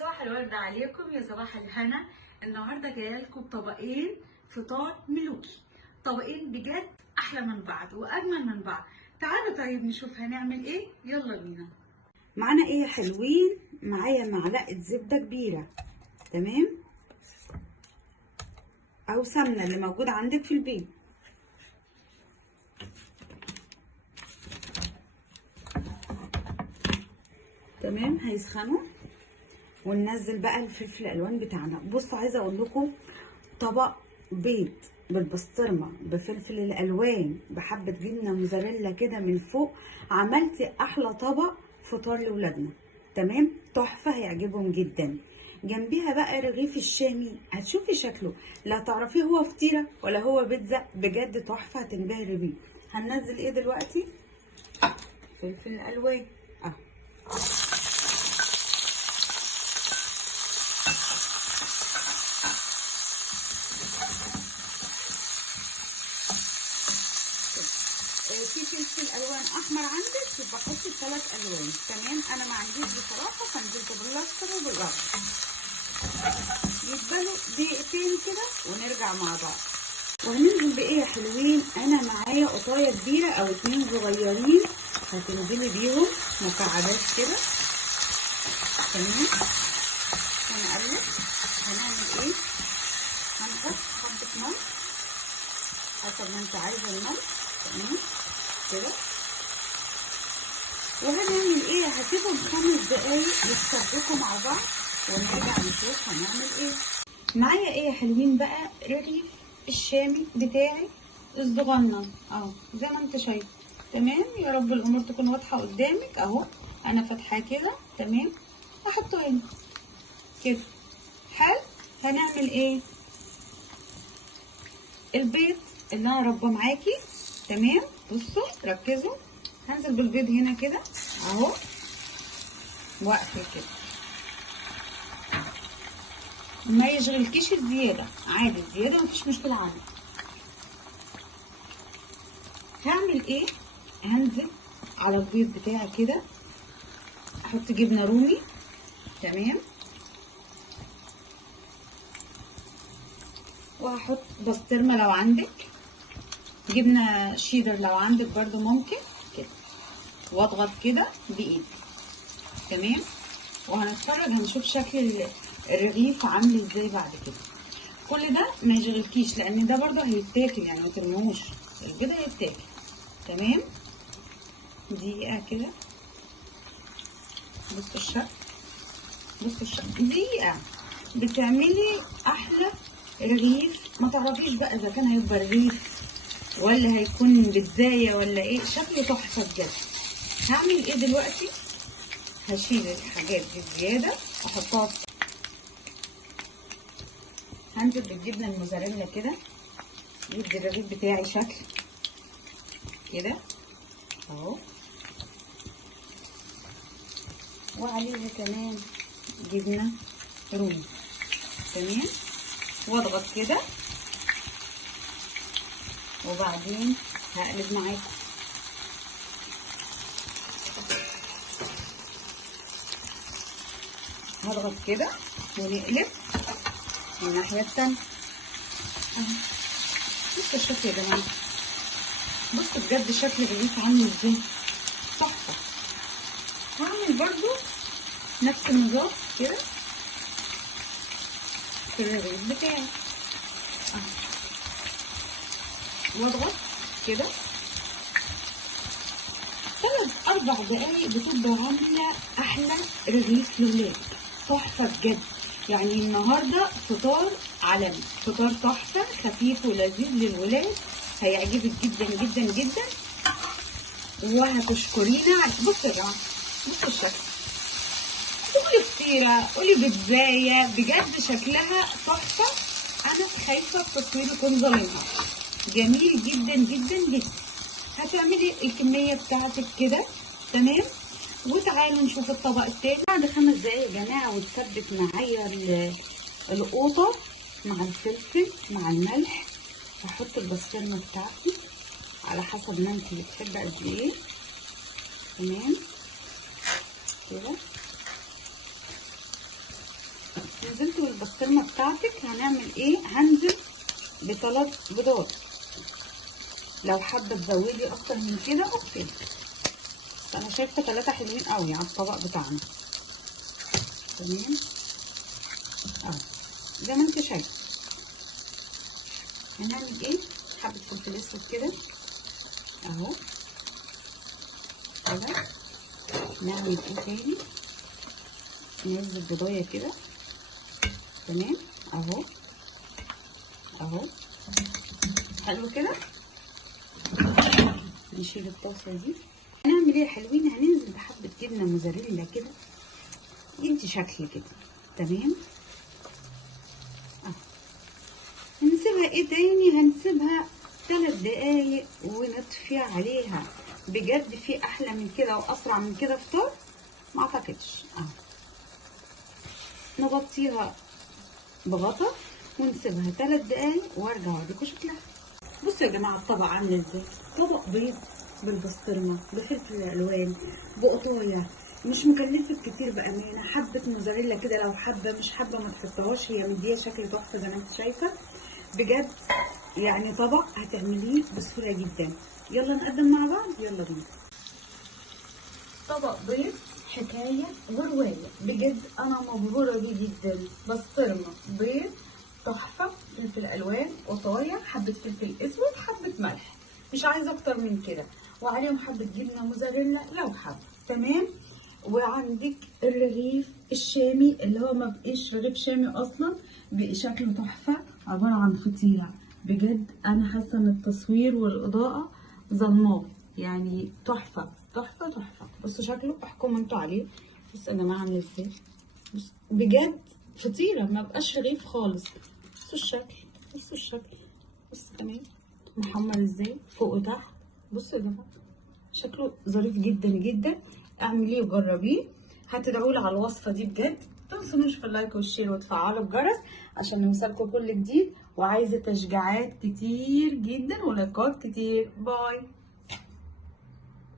صباح الورد عليكم يا صباح الهنا. النهارده جايه لكم طبقين فطار ملوكي، طبقين بجد احلى من بعض واجمل من بعض. تعالوا طيب نشوف هنعمل ايه، يلا بينا. معانا ايه يا حلوين؟ معايا معلقه زبده كبيره، تمام، او سمنه اللي موجود عندك في البيت. تمام، هيسخنوا وننزل بقى الفلفل الالوان بتاعنا. بصوا، عايزه اقول لكم طبق بيض بالبسطرمه بفلفل الالوان بحبه جبنه موزاريلا كده من فوق، عملتي احلى طبق فطار لاولادنا. تمام، تحفه، هيعجبهم جدا. جنبيها بقى رغيف الشامي، هتشوفي شكله لا تعرفيه هو فطيره ولا هو بيتزا، بجد تحفه، هتنبهري بيه. هننزل ايه دلوقتي؟ فلفل الالوان اهو. في فلفل الوان احمر عندك يبقى حطي 3 الوان. تمام، انا ما عنديش بصراحه فنزلت بالاصفر وبالاخضر. يتبلوا دقيقتين كده ونرجع مع بعض. وهننزل بايه يا حلوين؟ انا معايا قطايه كبيره او 2 صغيرين، هتنزلي بيهم مكعبات كده. تمام، هنقلب. هنعمل ايه؟ هنحط حبه ملح حسب ما انت عايزه الملح. تمام كده. وهنعمل ايه؟ هسيبهم 5 دقايق يتسبكوا مع بعض ونرجع نشوف هنعمل ايه. معايا ايه يا حلوين بقى؟ رغيف الشامي بتاعي الصغنن اهو زي ما انت شايف. تمام، يا رب الامور تكون واضحه قدامك اهو. انا فاتحاه كده. تمام، هحطه هنا كده. حلو، هنعمل ايه؟ البيض اللي انا رباه معاكي. تمام، بصوا ركزوا، هنزل بالبيض هنا كده اهو، واقفل كده. ما يشغلكيش الزياده، عادي الزياده مفيش مشكله عندي. هعمل ايه؟ هنزل على البيض بتاعي كده، احط جبنه رومي. تمام، وهحط بسطرمه لو عندك، جبنه شيدر لو عندك برضو ممكن كده، واضغط كده بايدي. تمام، وهنتفرج هنشوف شكل الرغيف عامل ازاي بعد كده. كل ده ما يشغلكيش لان ده برضو هيتاكل، يعني ما ترموش، البيض هيتاكل. تمام، دقيقه كده. بصوا الشكل، بصوا الشكل، دقيقه بتعملي احلى رغيف. ما تعرفيش بقى اذا كان هيبقى رغيف ولا هيكون بزايه ولا ايه، شكله تحفه بجد. هعمل ايه دلوقتي؟ هشيل الحاجات دي الزياده واحطها. هنزل بالجبنه الموزاريلا كده، يدي الرغيف بتاعي شكل كده اهو، وعليها كمان جبنه رومي. تمام، واضغط كده وبعدين هقلب معاكم. هضغط كده ونقلب من الناحيه التانيه اهو. بصوا الشكل يا جماعه، بصوا بجد شكل الرغيف عامل ازاي، تحفه. هعمل برضو نفس النظام كده في الرغيف بتاعي اهو، واضغط كده 3-4 دقايق بتبقى عامله احلى رغيف لولاد، تحفه بجد. يعني النهارده فطار عالمي، فطار تحفه خفيف ولذيذ للولاد، هيعجبك جدا جدا جدا وهتشكرينا. بصوا يا جماعه، بصوا الشكل، قولي فطيره قولي بيتزايه، بجد شكلها تحفه. انا خايفه التصوير يكون ظالمها، جميل جدا جدا جدا. هتعملي الكميه بتاعتك كده. تمام، وتعالوا نشوف الطبق التاني. بعد 5 دقايق يا جماعه وتثبت معايا القوطه مع الفلفل مع الملح. هحط البسطرمه بتاعتي على حسب ما انت بتحبي قد ايه. تمام كده، نزلت بالبسطرمه بتاعتك هنعمل ايه؟ هنزل ب3 بيضات. لو حابه تزودي اكتر من كده اوكي، بس انا شايفه 3 حلوين قوي على الطبق بتاعنا. تمام اهو زي ما انت شايفه. هنعمل ايه؟ حبه فلفل اسود كده اهو كده. نعمل ايه تاني؟ ننزل بيضايه كده. تمام اهو اهو حلو كده. نشيل الطاسه دي. هنعمل ايه يا حلوين؟ هننزل بحبه جبنه موزاريلا كده يدي شكل كده. تمام اهو. هنسيبها ايه تاني؟ هنسيبها 3 دقايق ونطفي عليها. بجد في احلى من كده واسرع من كده فطار؟ ما اعتقدش. اهو نغطيها بغطا ونسيبها 3 دقايق وارجع اوريكم شكلها. بصوا يا جماعه الطبق عامل ازاي. طبق بيض بالبسطرمه بفلفل الوان بقطايه، مش مكلفك كتير بامانه. حبه موزاريلا كده لو حابه، مش حابه ما تحطهاش، هي مديه شكل تحفه زي ما انت شايفه. بجد يعني طبق هتعمليه بسهوله جدا. يلا نقدم مع بعض، يلا بينا. طبق بيض حكايه وروايه، بجد انا مبهوره بيه جدا. بسطرمه بيض تحفه، فلفل الوان قطايه، حبه فلفل اسود، حبه ملح، مش عايزه اكتر من كده، وعليهم حبه جبنه موزاريلا لو حابه. تمام. وعندك الرغيف الشامي اللي هو ما بقيش رغيف شامي اصلا، بقى شكله تحفه، عباره عن فطيره. بجد انا حاسه ان التصوير والاضاءه ظلماه، يعني تحفه تحفه تحفه. بصوا شكله، احكموا انتوا عليه. بصوا يا جماعه عامل ازاي. بص بجد فطيره ما بقاش رغيف خالص. بصوا الشكل، بصوا الشكل، بصوا كمان محمر ازاي فوق وتحت. بصوا يا جماعه شكله ظريف جدا جدا. اعمليه وجربيه، هتدعولي على الوصفه دي بجد. متنسونوش في اللايك والشير وتفعلوا الجرس عشان يوصلكوا كل جديد، وعايزه تشجيعات كتير جدا ولايكات كتير. باي.